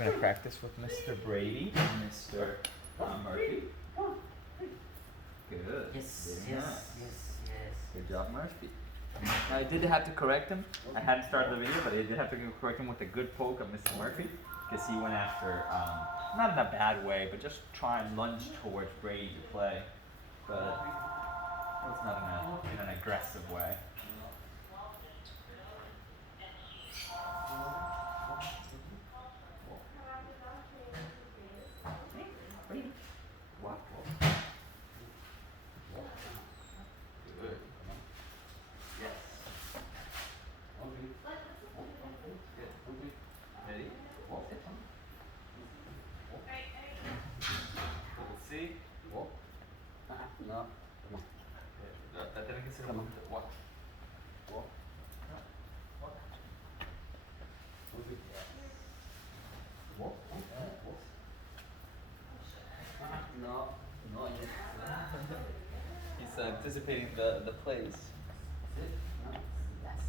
We're gonna practice with Mr. Brady and Mr. Murphy. Good. Yes, Very yes, nice. yes. Good job, Murphy. Now I did have to correct him. I hadn't started the video, but I did have to correct him with a good poke of Mr. Murphy because he went after, not in a bad way, but just try and lunge towards Brady to play, but it's not in an aggressive way. Good. Yes. Ready? Let's see. No. Tiene que ser un poquito. Walk. Walk. Walk. No. No. He's anticipating the plays. Yes.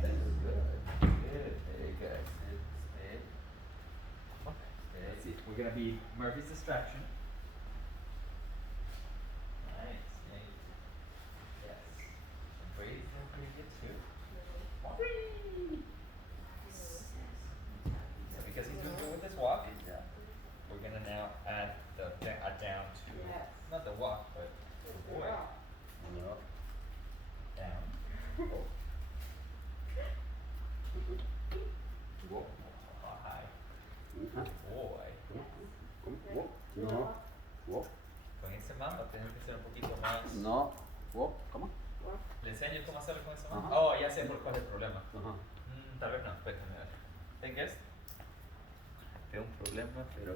Very good. Good. Very good. Let's see. We're gonna be Murphy's distraction. Nice. Yes. And Brady's doing pretty good too. Walk. So because he's doing good with this walk, we're gonna now add the down to not the walk, but the boy. Down. Whoa. High. Boy. No. Con ese mapa tenemos que ser un poquito más. No. ¿Cómo? ¿Le enseño cómo hacerlo con ese mapa? Ajá. Oh, ya sé por cuál es el problema. Ajá. Tal vez no, déjame ver. ¿Ven qué es? Tengo un problema, pero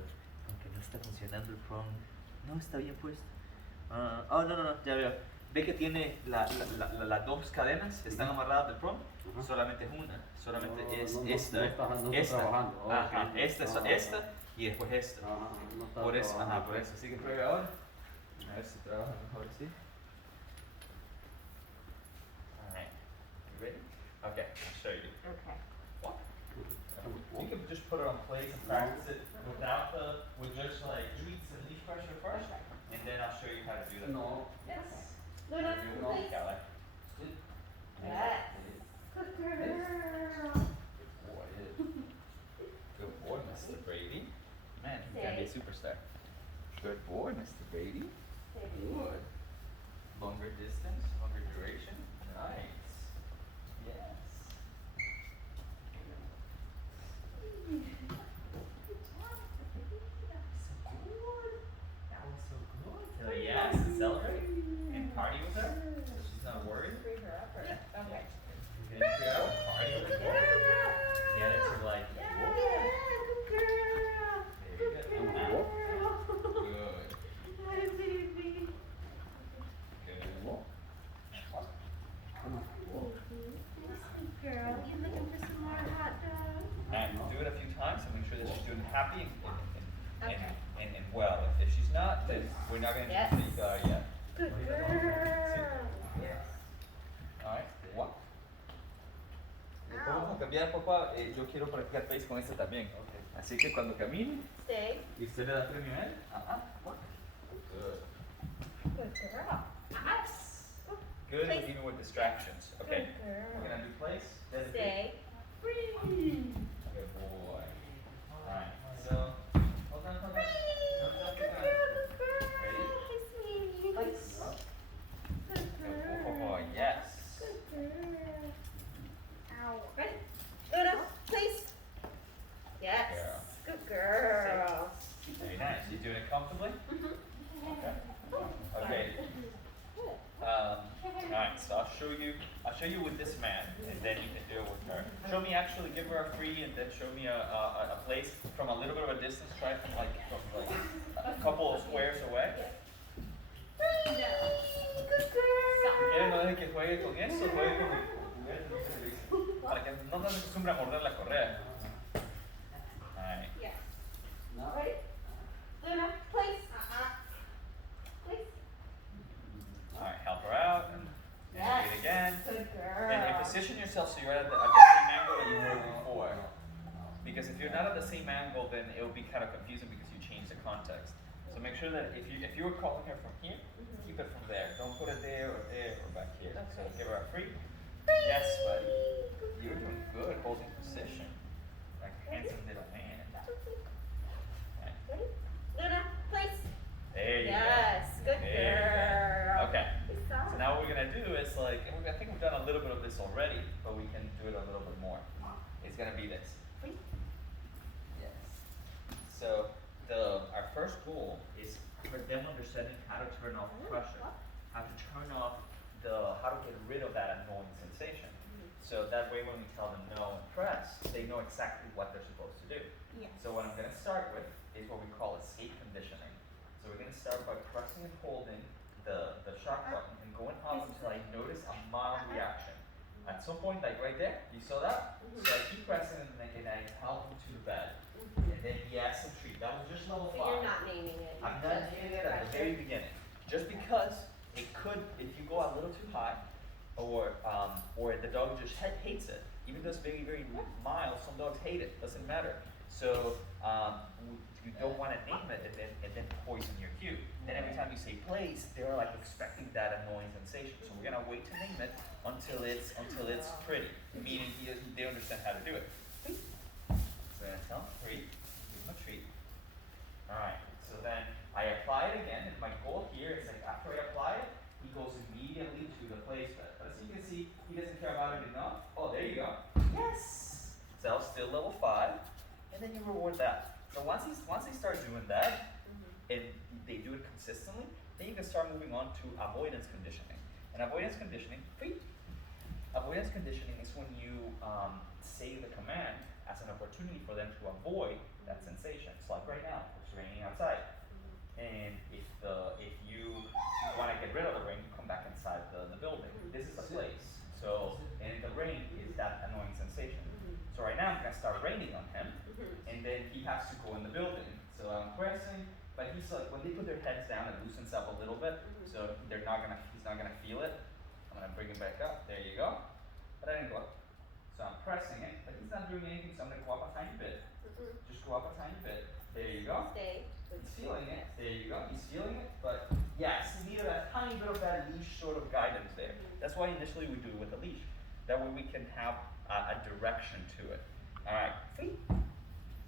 aunque no está funcionando el prong. No está bien puesto. No, ya veo. Ve que tiene las dos cadenas que están amarradas del prong. Solamente es una. Solamente es esta. No está trabajando. Ajá, Okay. esta y después esta. No está Por eso, trabajando. por eso. Así que pruebe ahora. A ver si trabaja mejor así. Alright. You ready? Okay, I'll show you. Okay. Walk. You can just put it on place and practice it with just like tweaks and leash pressure first, and then I'll show you how to do that. No. Yes. Luna, You please. walk out like Yes. Good girl. boy. Good boy, Mr. Brady. Man, he's gonna be a superstar. Good boy, Mr. Brady. Good. Longer distance, longer duration. Nice. Yes. That was so good. So yes, celebrate and party with her. So she's not worried. Free her up. Okay. You're gonna go party with her. Get it to like. Good girl. Very good. Good girl. Good. That is easy. Good. Sweet girl. You looking for some more hot dogs? And do it a few times and make sure that she's doing happy Okay. and well. If she's not, then we're not gonna Yes. take yet. Good girl. Yes. Alright, walk. Después vamos a cambiar, papá. Yo quiero practicar pace con este también. Así que cuando camine Stay. y usted le da premio a él, walk. Good. Good girl. Nice. Good, Place. even with distractions. Okay. Good girl. We're gonna do place. Then Stay. Free. Good boy. Alright, so hold on. Free. Good girl. Good girl. Ready? Hi, sweetie. Place. Good Good girl. boy, yes. Good girl. Ow. Ready? Luna, please. Yes. Girl. Good girl. Very nice. You doing it comfortably? Okay. Okay. Alright, so I'll show you with this man, and then you can do it with her. Show me actually, give her a free, and then show me a place from a little bit of a distance. Try from like a couple of squares away. Good Si girl. quieres no deje que juegue con eso, juegue con el juguete, para que no se acostumbre a morder la correa. Alright. Yes. Ready? Luna, please. Please. Alright, help her out and do it again. Good girl. And position yourself so you're at the same angle that you were before. Because if you're not at the same angle, then it will be kind of confusing because you change the context. So make sure that if you were calling her from here, keep it from there. Don't put it there or back here. So Okay. give her a free. Yes, buddy. You're doing good holding position. Like a handsome little man. Right. Ready? Luna, place. There you go. Yes, good There you girl. go. Okay. Good So job. now what we're gonna do is like, and I think we've done a little bit of this already, but we can do it a little bit more. It's gonna be this. Yes. So our first goal is for them understanding how to turn off pressure, how to turn off how to get rid of that annoying sensation. So that way when we tell them no and press, they know exactly what they're supposed to do. Yes. So what I'm gonna start with is what we call escape conditioning. So we're gonna start by pressing and holding the shock button and going up until I notice a mild reaction. At some point, like right there, you saw that? So I keep pressing and I help him to the bed. And then he has some treat. That was just level So 5. you're not naming it. I'm not naming it at the very beginning. Just because it could, if you go a little too high, or the dog just hates it. Even though it's very, very mild, some dogs hate it. Doesn't matter. So you don't want to name it and then poison your cue. Then every time you say place, they're like expecting that annoying sensation. So we're gonna wait to name it until it's pretty, meaning they understand how to do it. So I'm gonna tell him treat, give him a treat. All right. So then I apply it again, and my goal here is like after I apply it, he goes immediately to the place bed. But as you can see, he doesn't care about it enough. Oh, there you go. Yes. So still level 5, and then you reward that. So once he starts doing that, and they do it consistently, then you can start moving on to avoidance conditioning. And avoidance conditioning is when you say the command as an opportunity for them to avoid that sensation. It's like right now, it's raining outside. And if you want to get rid of the rain, you come back inside the building. This is the place. So, and the rain is that annoying sensation. So right now I'm gonna start raining on him, and then he has to go in the building. So I'm pressing, but he's like, when they put their heads down, it loosens up a little bit. So he's not gonna feel it. I'm gonna bring him back up. There you go. But I didn't go up. So I'm pressing it, but he's not doing anything. So I'm gonna go up a tiny bit. Just go up a tiny bit. There you go. Stay. He's feeling it. There you go. He's feeling it. But yes, he needed a tiny bit of that leash sort of guidance there. That's why initially we do it with a leash. That way we can have a direction to it. All right.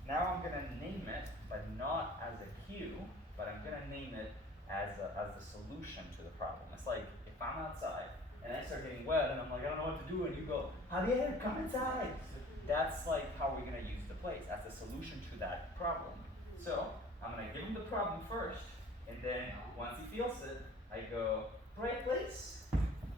Now I'm gonna name it, but not as a cue, but I'm gonna name it as the solution to the problem. It's like if I'm outside and I start getting wet and I'm like, I don't know what to do, and you go, Javier, come inside. That's like how we're gonna use the place as the solution to that problem. So I'm gonna give him the problem first, and then once he feels it, I go, right place?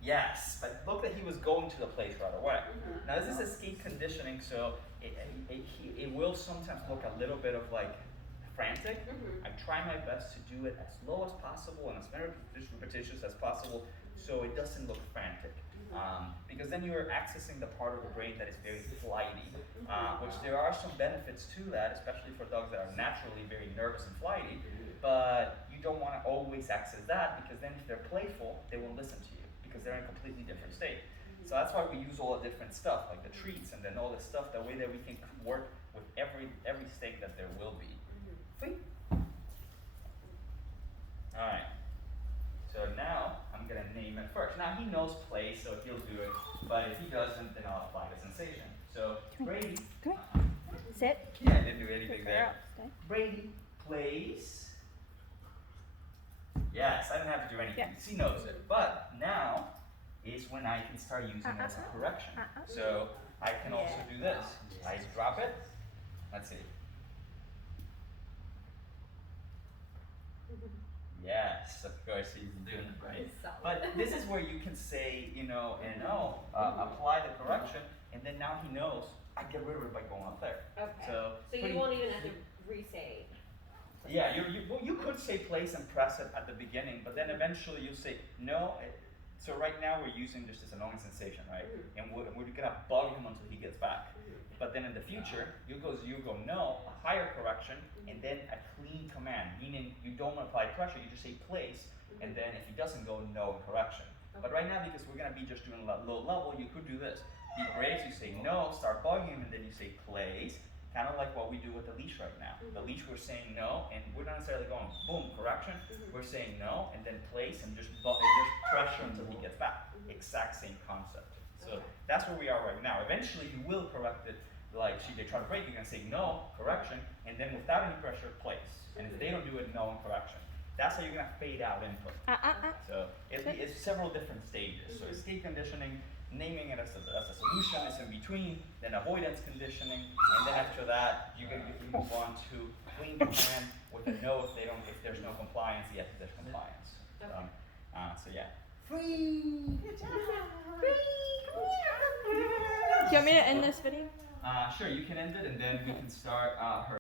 Yes, but look that he was going to the place right away. Now this is escape conditioning, so it will sometimes look a little bit of like frantic. I try my best to do it as low as possible and as repetitious as possible, so it doesn't look frantic. Because then you are accessing the part of the brain that is very flighty, which there are some benefits to that, especially for dogs that are naturally very nervous and flighty, but you don't want to always access that, because then if they're playful, they won't listen to you, because they're in a completely different state. So that's why we use all the different stuff, like the treats and then all this stuff, that way that we can work with every state that there will be. Alright. So now I'm gonna name it first. Now he knows place, so he'll do it, but if he doesn't, then I'll apply the sensation. So Brady. Sit. Yeah, I didn't do anything Good there. girl. Stay. Brady, place. Yes, I didn't have to do anything. Yeah. He knows it. But now is when I can start using it as a correction. So I can also do this. I drop it. Let's see. Yes, of course he's doing it right. But this is where you can say, apply the correction, and then now he knows I get rid of it by going up there. Okay. So you won't even have to re-say. Yeah, you could say place and press it at the beginning, but then eventually you say no. So right now we're using just this annoying sensation, right? And we're gonna bug him until he gets back. But then in the future, you go no, a higher correction, and then a clean command, meaning you don't apply pressure, you just say place, and then if he doesn't go, no correction. But right now, because we're gonna be just doing low level, you could do this. He breaks, you say no, start bugging him, and then you say place, kind of like what we do with the leash right now. The leash, we're saying no, and we're not necessarily going boom, correction. We're saying no, and then place and just pressure until he gets back. Exact same concept. So that's where we are right now. Eventually, you will correct it. Like they try to break, you can say no, correction, and then without any pressure, place. And if they don't do it, no, and correction. That's how you're gonna fade out input. So it's several different stages. So escape conditioning, naming it as a solution is in between, then avoidance conditioning, and then after that, you move on to clean command with a no if there's no compliance, yes, if there's compliance. So yeah. Free! Good job! Free! Do you want me to end this video? Sure, you can end it and then we can start her